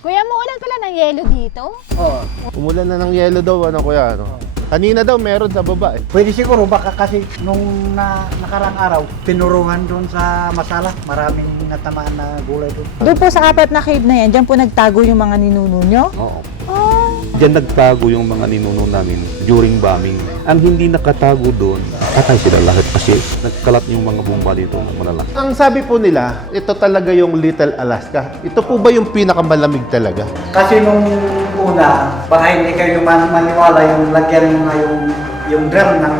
Kuya, muulan pala ng yelo dito? Oo. Umulan na ng yelo daw, ano kuya, ano? Kanina daw meron sa baba eh. Pwede siguro baka kasi nung na, nakarang araw, pinuruhan doon sa masala. Maraming natamaan na gulay doon. Doon po sa apat na cave na yan, dyan po nagtago yung mga ninuno nyo? Oo. Diyan nagtago yung mga ninuno namin during bombing. Ang hindi nakatago doon, patay sila lahat kasi nagkalat yung mga bomba dito na malalaki. Ang sabi po nila, ito talaga yung Little Alaska. Ito po ba yung pinakamalamig talaga? Kasi nung una, baka hindi kayo man maniwala yung lagyan mo na yung, yung drum ng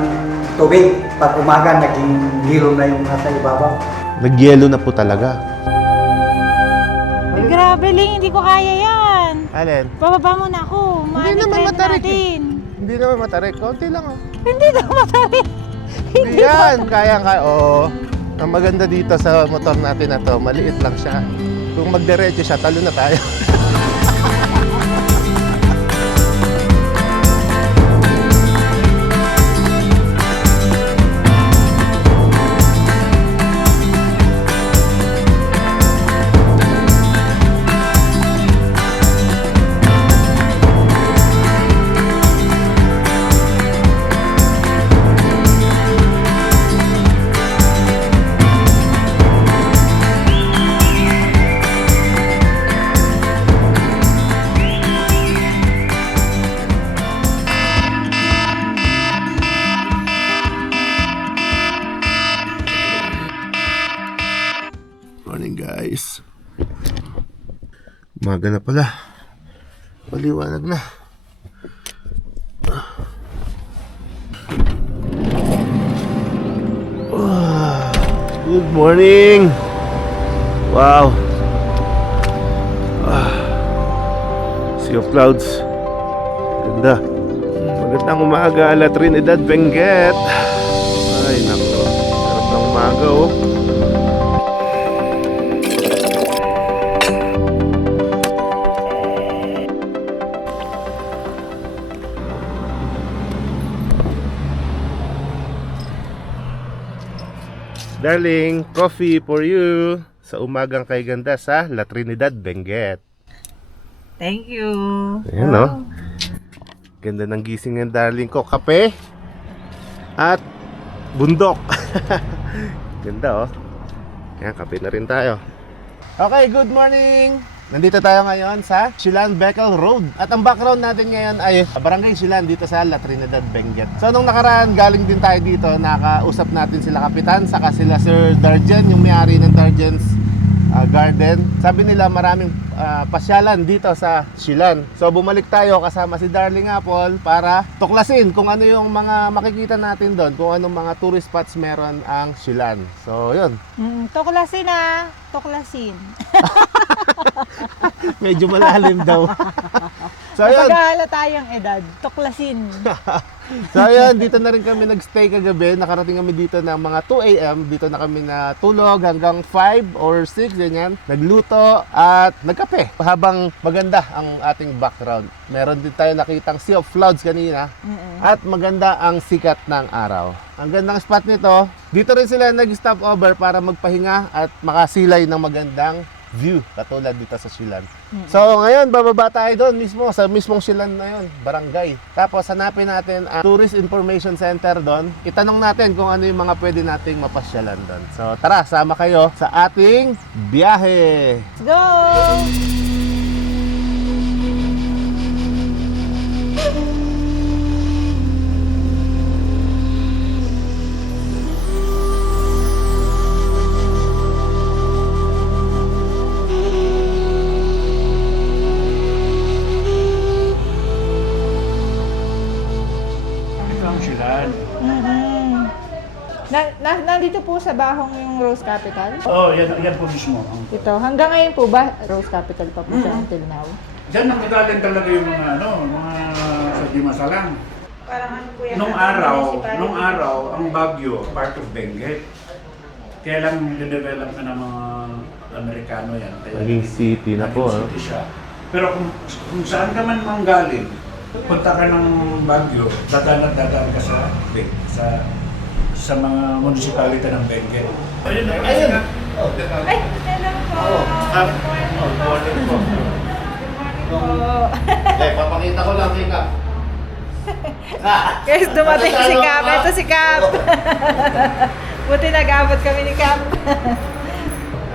tubig. Pag umaga, naging hilo na yung nasa ibabaw. Nagyelo na po talaga. Ay, grabe, Ling. Hindi ko kaya yan. Alin? Bababa mo na ako. Hindi naman matarik eh. natin. Hindi naman matarik. Kaunti lang oh. Hindi daw matarik. Hindi yan. Kaya kaya. Oo. Ang maganda dito sa motor natin na to, maliit lang siya. Kung magdiretso siya, talo na tayo. Morning guys. Umaga na pala. Paliwanag na. Ah, Good morning. Wow. Ah. Sea of clouds. Ganda. Magandang umaga, La Trinidad Benguet. Ay, nako. Sarap ng umaga, oh. Darling, coffee for you sa umagang kay ganda sa La Trinidad Benguet. thank you. Ayan, no? Ganda ng gising ng darling ko. Kape at bundok. Ganda, oh. Ayan, kape na rin tayo. Okay, good morning! Nandito tayo ngayon sa Silan Beckel Road. At ang background natin ngayon ay Barangay Silan dito sa La Trinidad, Benguet. So nung nakaraan, galing din tayo dito, nakausap natin sila Kapitan, saka sila Sir Darjen, yung may-ari ng Darjen's ah, Garden. Sabi nila maraming ah, pasyalan dito sa Silan. So bumalik tayo kasama si Darling Apple para tuklasin kung ano yung mga makikita natin doon, kung anong mga tourist spots meron ang Silan. So yun, Mm, tuklasin na. Tuklasin. medyo malalim daw. so yun, Pag-aala tayong edad. Tuklasin. So ayun, dito na rin kami nagstay kagabi. Nakarating kami dito ng mga 2 a.m. Dito na kami na tulog hanggang 5 or 6, ganyan. Nagluto at nagkape. Habang maganda ang ating background. Meron din tayo nakitang sea of clouds kanina. At maganda ang sikat ng araw. Ang gandang spot nito, dito rin sila nag-stop over para magpahinga at makasilay ng magandang view katulad dito sa Silan. So ngayon bababa tayo doon mismo sa mismong Silan na yun, barangay. Tapos hanapin natin ang Tourist Information Center doon. Itanong natin kung ano yung mga pwede nating mapasyalan doon. So tara, sama kayo sa ating biyahe. Let's go! Na, na, nandito po sa bahong yung Rose Capital. Oh, yan, yan po mismo. Ang- Ito, hanggang ngayon po ba Rose Capital pa po siya until now? Diyan nakagaling talaga yung mga ano, mga sa Dimasalang. Nung araw, nung araw, ang Baguio, part of Benguet. Kaya lang dinevelop na ng mga Amerikano yan. Kaya Naging city na po, naging city siya. Pero kung, kung saan ka man manggaling, punta ka ng Baguio, dadaan at dadaan ka sa Beng, sa sa mga municipality ng Benguet. Ayun, ayun. Ay, hello po! Ah, oh, morning po. Eh, papakita ko lang, Tika. Guys, dumating si Cap. Ito si Cap. Buti nag-abot kami ni Cap.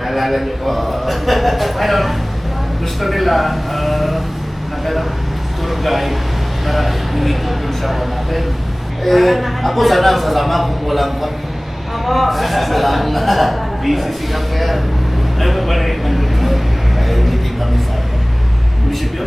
Naalala niyo po. Ngayon, gusto nila uh, na ganang tour guide na nilito dun sa ano natin. Eh, ako sana ang sasama kung walang ka. Ako. Walang Busy si Kap kaya. Ano ba ba nandun? eh, meeting kami sa Munisipyo?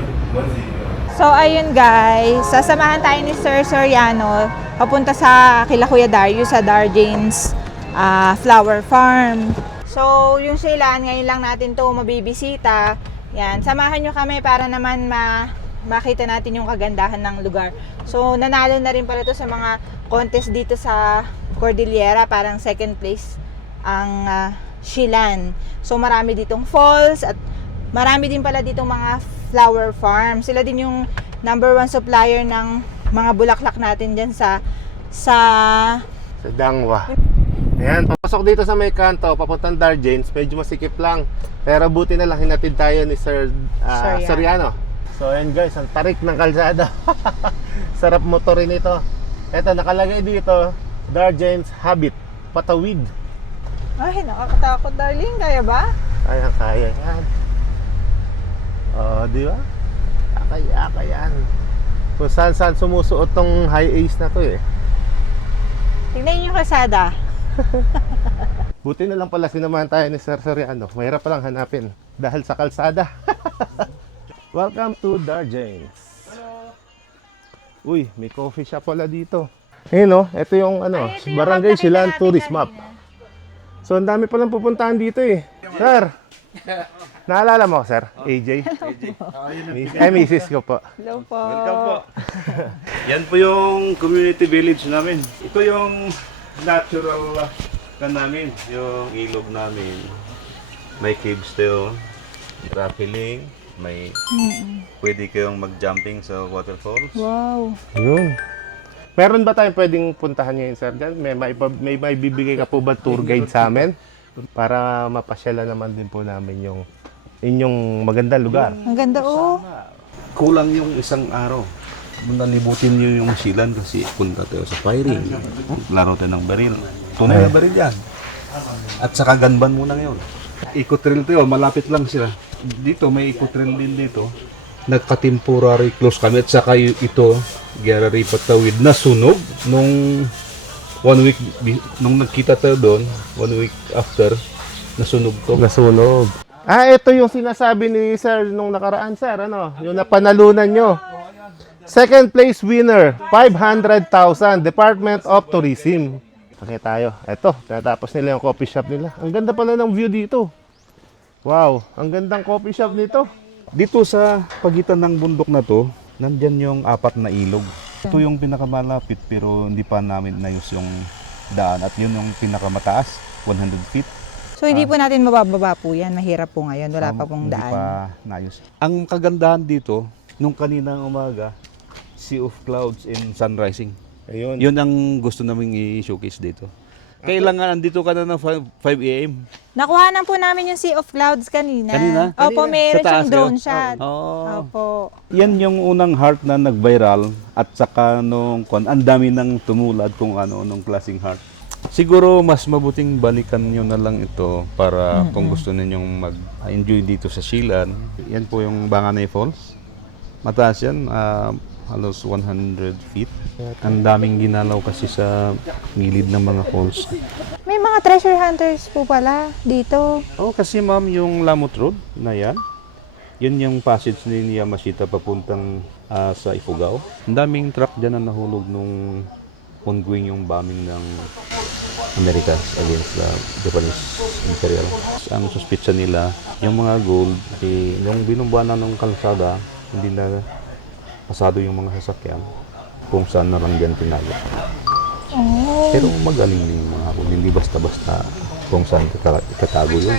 So ayun guys, sasamahan tayo ni Sir Soriano papunta sa kila Kuya Dario sa Darjane's ah, Flower Farm. So yung silan, ngayon lang natin to mabibisita. Yan, samahan nyo kami para naman ma makita natin yung kagandahan ng lugar. So nanalo na rin pala to sa mga contest dito sa Cordillera, parang second place ang ah, Shilan. So marami ditong falls at marami din pala ditong mga flower farm. Sila din yung number one supplier ng mga bulaklak natin dyan sa sa Sa Dangwa. Ayan, papasok dito sa may kanto, papuntang Darjanes, medyo masikip lang. Pero buti na lang hinatid tayo ni Sir ah, Soriano. Soriano. So ayan guys, ang tarik ng kalsada. Sarap motorin ito. Ito, nakalagay dito, Darjanes Habit, Patawid. Ay, nakakatakot darling. Kaya ba? Ayan, kaya yan. Oh, di ba? Akay-akay yan. Kung saan saan sumusuot tong high ace na to eh. Tingnan yung kasada. Buti na lang pala sinamahan tayo ni Sir Soriano. Mahirap palang hanapin dahil sa kalsada. Welcome to Darjanes. Uy, may coffee shop pala dito. Ayun no, ito yung ano, Barangay Silan Tourist Map. So ang dami palang pupuntahan dito eh. Sir, naalala mo sir? AJ? Miss, eh, misis ko po. Hello po. Welcome po. Yan po yung community village namin. Ito yung natural kan namin, yung ilog namin. May caves tayo, rappelling, may pwede kayong mag-jumping sa waterfalls. Wow. Yun. Meron ba tayong pwedeng puntahan ngayon, sir? Diyan? May, may, may, may bibigay ka po ba tour guide sa amin? Para mapasyalan naman din po namin yung inyong magandang lugar. Ang ganda oh. Kulang yung isang araw. Muna libutin nyo yung silan kasi punta tayo sa firing. Laro tayo ng baril. Tunay na baril yan. At saka ganban muna ngayon. Eco-trail tayo, malapit lang sila. Dito, may eco-trail din dito. Nagka-temporary close kami at saka ito, Gerary Patawid, nasunog nung one week, nung nagkita tayo doon, one week after, nasunog to. Nasunog. Ah, ito yung sinasabi ni sir nung nakaraan, sir. Ano? Yung napanalunan nyo. Second place winner, 500,000, Department of Tourism. Okay tayo. Ito, natapos nila yung coffee shop nila. Ang ganda pala ng view dito. Wow, ang gandang coffee shop nito. Dito sa pagitan ng bundok na to, nandyan yung apat na ilog. Ito yung pinakamalapit pero hindi pa namin nayos yung daan at yun yung pinakamataas, 100 feet. So hindi po natin mabababa po yan. Mahirap po ngayon. Wala pa Um, pong hindi daan. pa nayos. Ang kagandahan dito, nung kaninang umaga, Sea of Clouds and Sun Rising. Ayun. Yun ang gusto naming i-showcase dito. Kailangan andito ka na ng 5, 5 a.m. Nakuhanan po namin yung Sea of Clouds kanina. Kanina? Opo, Kanina? meron Sa taas siyang drone yun? shot. Oh. Opo. Yan yung unang heart na nag-viral at saka nung kon ang dami nang tumulad kung ano nung klaseng heart. Siguro mas mabuting balikan nyo na lang ito para kung gusto ninyong mag-enjoy dito sa Silan. Yan po yung Banganay Falls. Mataas yan, ah, halos 100 feet. Ang daming ginalaw kasi sa gilid ng mga falls. May mga treasure hunters po pala dito. Oh, kasi ma'am, yung Lamot Road na yan, yun yung passage ni Yamashita papuntang ah, sa Ifugao. Ang daming truck dyan na nahulog nung ongoing yung bombing ng Americans against the Japanese Imperial. Ang suspitsa nila, yung mga gold, eh, yung binumbanan ng kalsada, hindi na pasado yung mga sasakyan kung saan na lang dyan tinago. Pero magaling yung mga hapon, hindi basta-basta kung saan ikatago yun.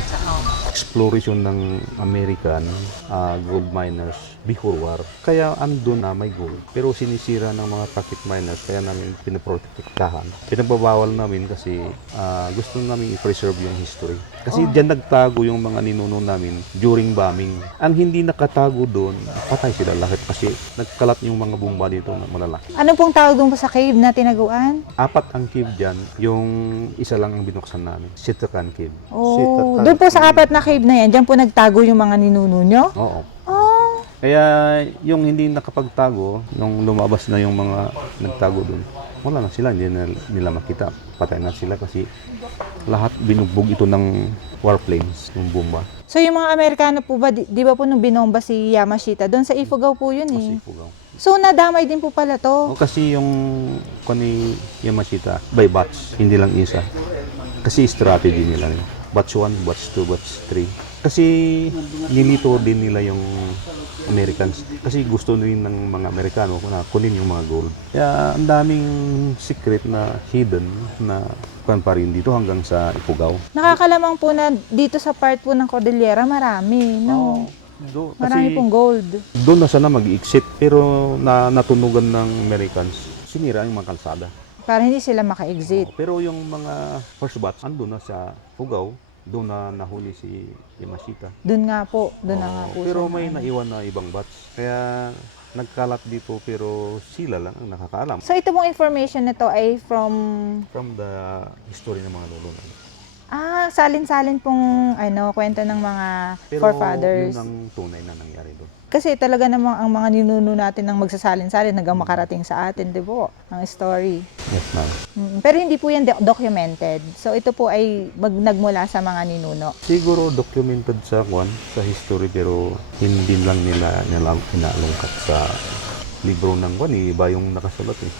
exploration ng American ah, gold miners before war. Kaya andun na may gold. Pero sinisira ng mga pocket miners kaya namin pinoprotektahan. Pinagbabawal namin kasi ah, gusto namin i-preserve yung history. Kasi diyan nagtago yung mga ninuno namin during bombing. Ang hindi nakatago doon, patay sila lahat kasi nagkalat yung mga bomba dito na malalaki. Ano pong tawag doon sa cave na tinaguan? Apat ang cave dyan, yung isa lang ang binuksan namin, Sitakan Cave. Oh, Sitakan doon po sa apat na cave na yan, dyan po nagtago yung mga ninuno nyo? Oo. Oh, Kaya yung hindi nakapagtago, nung lumabas na yung mga nagtago doon, wala na sila, hindi na nila makita. Patay na sila kasi lahat binugbog ito ng warplanes, yung bomba. so yung mga Amerikano po ba, di, di ba po nung binomba si Yamashita, doon sa Ifugao po yun eh. Kasi pugaw. So nadamay din po pala to. O kasi yung kani Yamashita, by batch, hindi lang isa. Kasi strategy nila yun. Batch 1, batch 2, batch 3. Kasi nilito din nila yung Americans. Kasi gusto rin ng mga Amerikano na kunin yung mga gold. Kaya ang daming secret na hidden na kan pa rin dito hanggang sa Ifugao. Nakakalamang po na dito sa part po ng Cordillera, marami, no? Do, Marami pong gold. doon na sana mag-exit pero na natunugan ng Americans. Sinira yung mga kalsada. Para hindi sila maka-exit. Oo, pero yung mga first batch, andun na sa Fugao, doon na nahuli si Yamashita. Doon nga po, doon na nga po. pero may naiwan na ibang batch. Kaya nagkalat dito pero sila lang ang nakakaalam. So ito pong information nito ay from From the history ng mga lolo namin. ah salin-salin pong ano kwento ng mga Pero forefathers. yun ang tunay na nangyari doon. Kasi talaga namang ang mga ninuno natin ng magsasalin-salin hanggang makarating sa atin, di ba? Ang story. Yes, ma'am. Mm, Pero hindi po yan doc- documented. So ito po ay mag nagmula sa mga ninuno. Siguro documented sa kwan, sa history pero hindi lang nila nilang inaalungkat sa libro ng kwan, eh, iba yung nakasulat eh.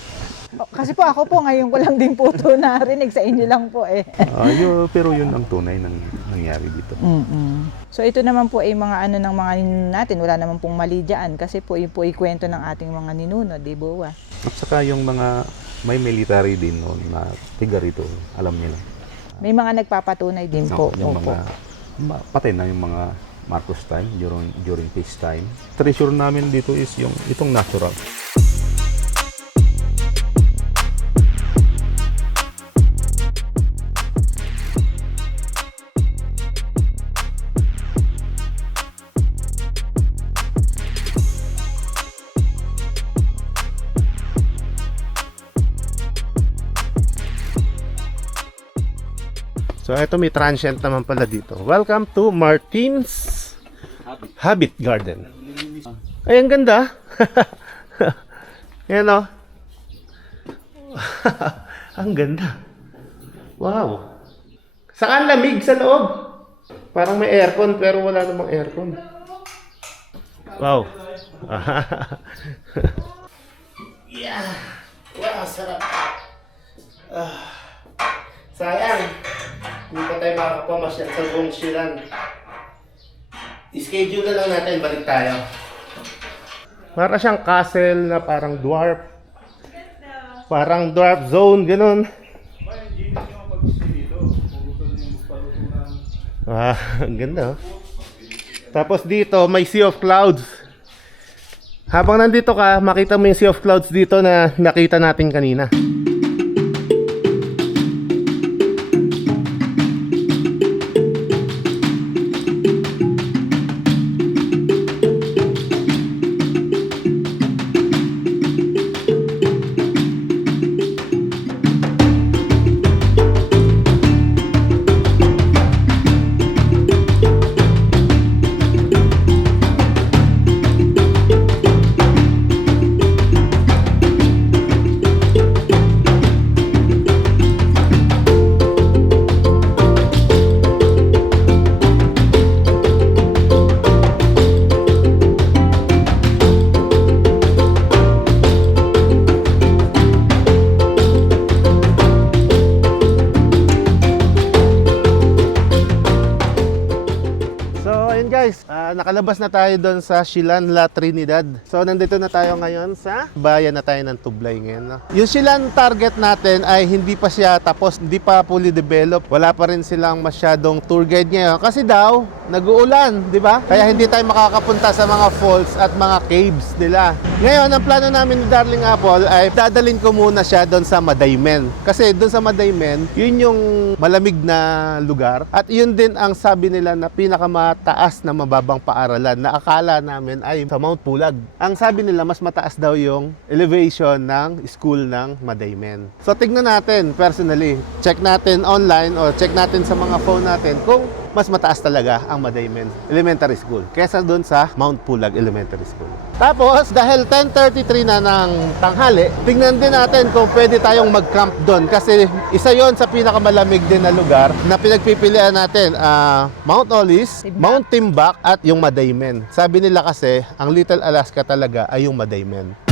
O, Kasi po ako po ngayon ko lang din po ito narinig sa inyo lang po eh. Ah, yun- pero yun ang tunay ng nangyari dito. mm So ito naman po ay mga ano ng mga ninuno natin. Wala naman pong mali dyan kasi po yun po ay kwento ng ating mga ninuno, di ba? At saka yung mga may military din noon na tiga rito, alam nila. May mga nagpapatunay din po. yung Opo. mga ma- patay na yung mga Marcos time during during peace time. Treasure namin dito is yung itong natural. So ito may transient naman pala dito. Welcome to Martin's Habit Garden. Ay, ang ganda. Yan o. ang ganda. Wow. Saan lamig sa loob? Parang may aircon pero wala namang aircon. Wow. yeah. Wow, sarap. Ah. Sayang. Hindi pa tayo makakapamasyal sa buong Shiran. I-schedule na lang natin, balik tayo. Para siyang castle na parang dwarf. Parang dwarf zone, ganun. Ah, ganda oh. Tapos dito, may Sea of Clouds. Habang nandito ka, makita mo yung Sea of Clouds dito na nakita natin kanina. Nakalabas na tayo doon sa Silan La Trinidad. So nandito na tayo ngayon sa bayan na tayo ng Tublay ngayon. No? Yung Silan target natin ay hindi pa siya tapos, hindi pa fully developed. Wala pa rin silang masyadong tour guide ngayon kasi daw nag-uulan, di ba? Kaya hindi tayo makakapunta sa mga falls at mga caves nila. Ngayon, ang plano namin ni Darling Apple ay dadalhin ko muna siya doon sa Madaymen. Kasi doon sa Madaymen, yun yung malamig na lugar. At yun din ang sabi nila na pinakamataas na mababang paaralan na akala namin ay sa Mount Pulag. Ang sabi nila, mas mataas daw yung elevation ng school ng Madaymen. So tignan natin personally. Check natin online o check natin sa mga phone natin kung mas mataas talaga ang Madaymen Elementary School kesa doon sa Mount Pulag Elementary School. Tapos, dahil 10.33 na ng tanghali, tingnan din natin kung pwede tayong mag-camp doon kasi isa yon sa pinakamalamig din na lugar na pinagpipilian natin, ah, Mount Olis, Mount Timbak at yung Madaymen. Sabi nila kasi, ang Little Alaska talaga ay yung Madaymen.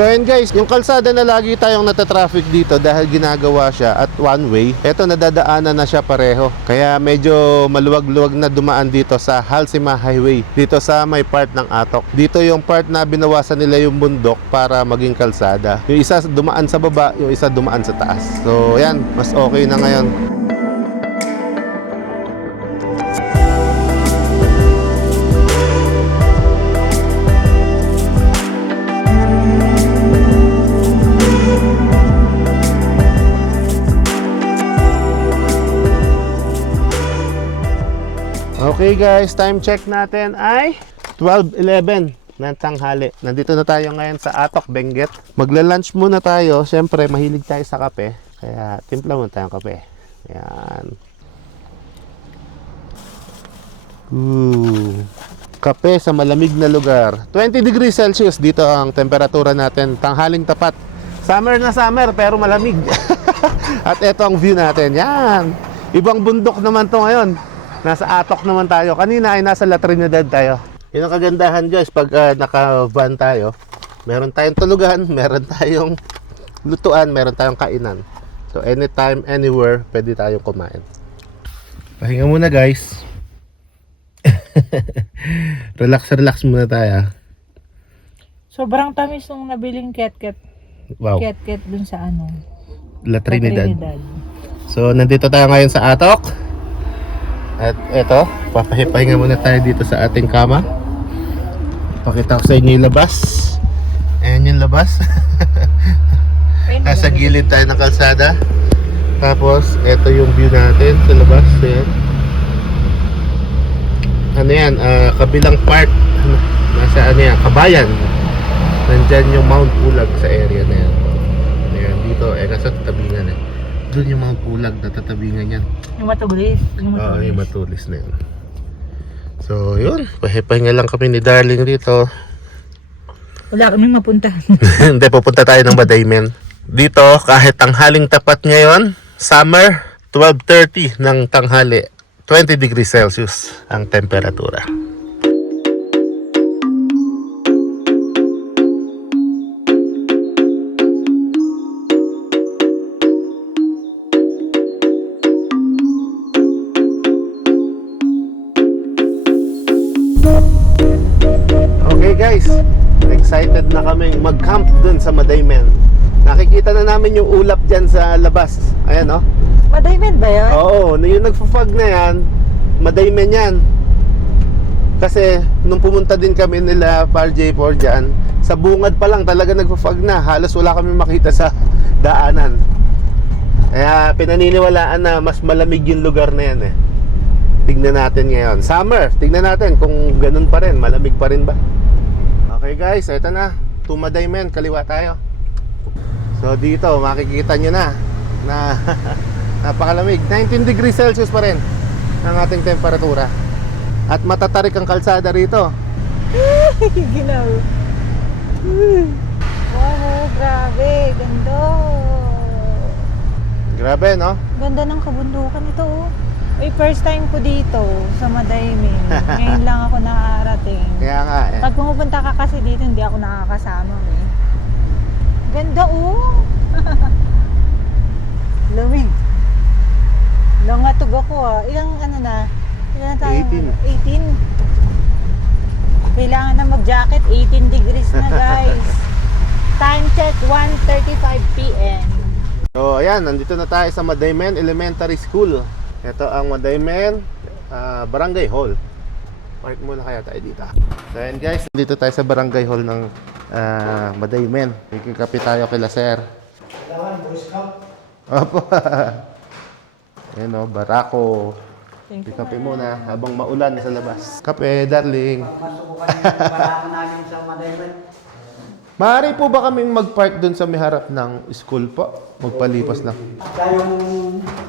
So yun guys, yung kalsada na lagi tayong natatraffic dito dahil ginagawa siya at one way, eto nadadaanan na siya pareho. Kaya medyo maluwag-luwag na dumaan dito sa Halsima Highway, dito sa may part ng Atok. Dito yung part na binawasan nila yung bundok para maging kalsada. Yung isa dumaan sa baba, yung isa dumaan sa taas. So yan, mas okay na ngayon. Okay guys, time check natin ay 12.11 ng tanghali. Nandito na tayo ngayon sa Atok, Benguet. Magla-lunch muna tayo. Siyempre, mahilig tayo sa kape. Kaya, timpla muna tayong kape. Ayan. Ooh. Kape sa malamig na lugar. 20 degrees Celsius dito ang temperatura natin. Tanghaling tapat. Summer na summer pero malamig. At ito ang view natin. Yan. Ibang bundok naman to ngayon. Nasa Atok naman tayo. Kanina ay nasa La Trinidad tayo. Yun ang kagandahan guys pag ah, naka-van tayo. Meron tayong tulugan, meron tayong lutuan, meron tayong kainan. So anytime, anywhere, pwede tayong kumain. Pahinga muna guys. relax, relax muna tayo. Sobrang tamis nung nabiling ket-ket. Wow, Ket-ket dun sa ano. La Trinidad. Trinidad. So, nandito tayo ngayon sa Atok. At eto, papahipahinga muna tayo dito sa ating kama. Pakita ko sa inyo yung labas. Ayan yung labas. Nasa gilid tayo ng kalsada. Tapos, eto yung view natin sa labas. Ayan. Ano yan? ah, kabilang part. Ano, Nasa ano yan? Kabayan. Nandyan yung Mount Pulag sa area na yan. Ayan, dito. Eh, nasa tatabingan eh. Doon yung Mount Pulag na tatabingan yan. Yung matulis. Yung Oo, matulis. yung matulis na yun. So, yun. Pahipahinga lang kami ni Darling dito. Wala kaming mapunta. Hindi, pupunta tayo ng Badaymen. Dito, kahit tanghaling tapat ngayon, summer, 12.30 ng tanghali. 20 degrees Celsius ang temperatura. Na kami mag-camp dun sa Madaymen. Nakikita na namin yung ulap dyan sa labas. Ayan oh. Madaymen ba yan? Oo, na yung nagpo-fog na yan, Madaymen yan. Kasi nung pumunta din kami nila Par J4 dyan, sa bungad pa lang talaga nagpo-fog na. Halos wala kami makita sa daanan. Kaya pinaniniwalaan na mas malamig yung lugar na yan eh. Tignan natin ngayon. Summer, tignan natin kung ganun pa rin, malamig pa rin ba. Okay guys, eto na. Tumaday men, kaliwa tayo. So dito, makikita nyo na na napakalamig. 19 degrees Celsius pa rin ang ating temperatura. At matatarik ang kalsada rito. Ginaw. Wow, grabe. Ganda. Grabe, no? Ganda ng kabundukan ito. oh. Uy, first time ko dito sa Madaymen. Ngayon lang ako nakarating. Kaya nga eh. Pag pumupunta ka kasi dito, hindi ako nakakasama eh. Ganda oh. Lamig. Langatog ako ah. Ilang ano na? Ilan tayo? 18. 18. Kailangan na mag-jacket. 18 degrees na guys. Time check 1.35 p.m. So, ayan, nandito na tayo sa Madaymen Elementary School. Ito ang Madaymen ah, Barangay Hall. Park muna kaya tayo dito. So, ayan guys, dito tayo sa Barangay Hall ng ah, Madaymen. Kikikapi tayo kila Sir. Opo. Ayan o, barako. Kikapi muna habang maulan sa labas. Kape, darling. Masubukan yung paraan namin sa Madayman. Maaari po ba kaming mag-park dun sa may harap ng school po? Magpalipas lang. Siya yung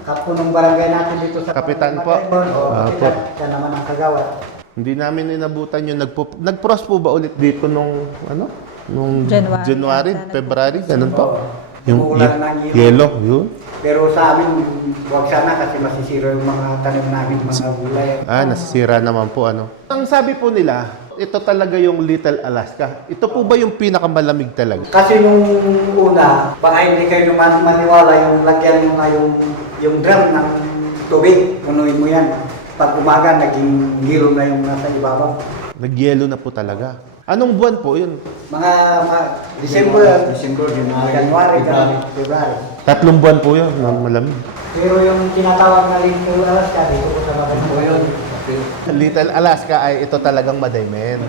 kapo ng barangay natin dito sa Kapitan po. Madayman. Oo, Ah, kapitan. po. Siya naman ang kagawad. Hindi namin inabutan yung nagpo nag-pros po ba ulit dito nung ano? Nung January. January, February, ganun po. Yung Umulan ye- ng yellow, yun. Pero sa amin, huwag sana kasi masisira yung mga tanim namin, mga gulay. Ah, nasisira naman po ano. Ang sabi po nila, ito talaga yung Little Alaska. Ito po ba yung pinakamalamig talaga? Kasi nung una, baka hindi kayo naman maniwala yung lagyan mo nga yung, yung drum ng tubig. Punuin mo yan. Pag umaga, naging gilo na yung nasa ibabaw. Nagyelo na po talaga. Anong buwan po yun? Mga, mga December, December, January, February. Tatlong buwan po yun na malamig. Pero yung tinatawag na Little Alaska, dito ko sa mga po yun. Little Alaska ay ito talagang madaymen.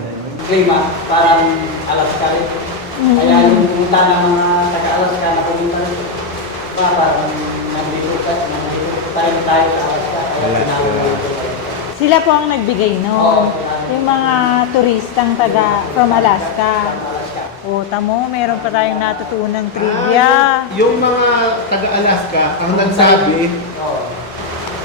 Klima, parang Alaska rin. Kaya yung pumunta ng mga taga-Alaska na pumunta rin. Pa, parang nandito ka, nandito rin tayo sa Alaska. Kaya tinawag dito. Sila po ang nagbigay no. Yung mga turistang taga from Alaska. O, tamo, meron pa tayong natutunang trivia. yung mga taga-Alaska ang nagsabi Oo.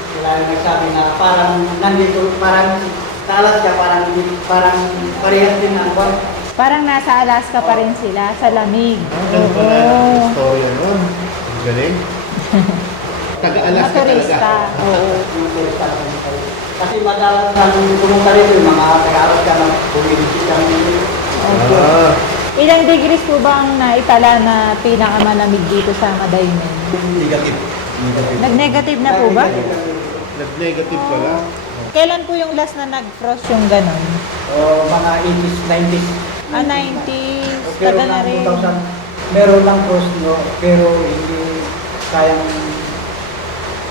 Sila yung nagsabi na parang nandito, parang sa Alaska, parang, parang parehas din ang buwan. Parang nasa Alaska pa rin sila, sa lamig. Ganun pala ang Oo. istorya nun. Ang Galing. Mga Taga-Alaska turista. talaga. Oo. Yung turista. Kasi madalas nang pumunta rin yung mga taga-Alaska na bumibisit kami dito. Ah, Ilang degrees po bang naitala na pinakamalamig dito sa Madaymen? Negative. Nag-negative na po ba? nag-negative pala. Kailan po yung last na nag-frost yung ganon? O mga 80s, 90s. Ah, 90s. Pero Taga na ng rin. 2000, meron lang frost no, pero hindi kayang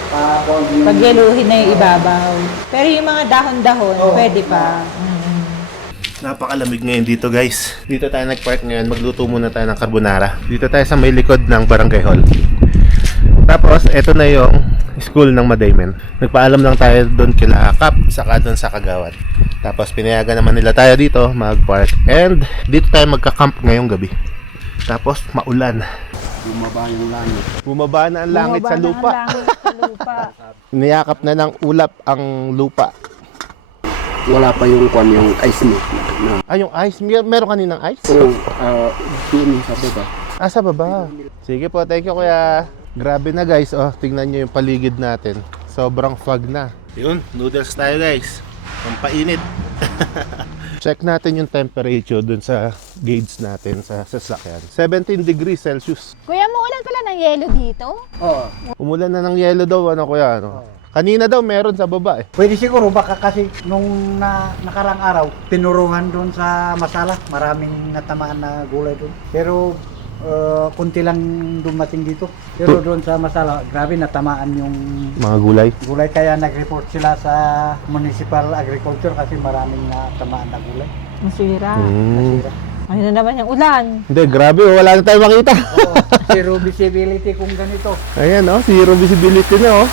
pa Pagyeluhin na yung ibabaw. Pero yung mga dahon-dahon, Oo. pwede pa. Mm. Napakalamig ngayon dito guys. Dito tayo nag-park ngayon. Magluto muna tayo ng carbonara. Dito tayo sa may likod ng Barangay Hall. Tapos, eto na yung school ng Madaymen. Nagpaalam lang tayo doon kila Kap, saka doon sa Kagawad. Tapos, pinayagan naman nila tayo dito mag-park. And, dito tayo magka-camp ngayong gabi. Tapos, maulan. Bumaba yung langit. Bumaba na ang langit Bumaba sa na ang lupa. langit sa lupa. Niyakap na ng ulap ang lupa. wala pa yung kwan yung ice milk na Ah, yung ice. Mer meron kaninang ice? so uh, dun sa baba Ah, sa baba. Sige po, thank you kuya. Grabe na guys, oh, tingnan nyo yung paligid natin. Sobrang fog na. Yun, noodles tayo guys. Ang painit. Check natin yung temperature dun sa gauge natin sa sasakyan. 17 degrees Celsius. Kuya, muulan pala ng yelo dito? Oo. Umulan na ng yellow daw, ano kuya, ano? Kanina daw meron sa baba eh. Pwede siguro baka kasi nung na, nakarang araw, pinuruhan doon sa Masala. Maraming natamaan na gulay doon. Pero uh, kunti lang dumating dito. Pero doon sa Masala, grabe natamaan yung Mga gulay. gulay. Kaya nag-report sila sa Municipal Agriculture kasi maraming natamaan na gulay. Ang sira. Hmm. Nasira. Ano na naman yung ulan? Hindi, grabe, oh, wala na tayo makita. Oo, zero visibility kung ganito. Ayan, oh, zero visibility na, oh.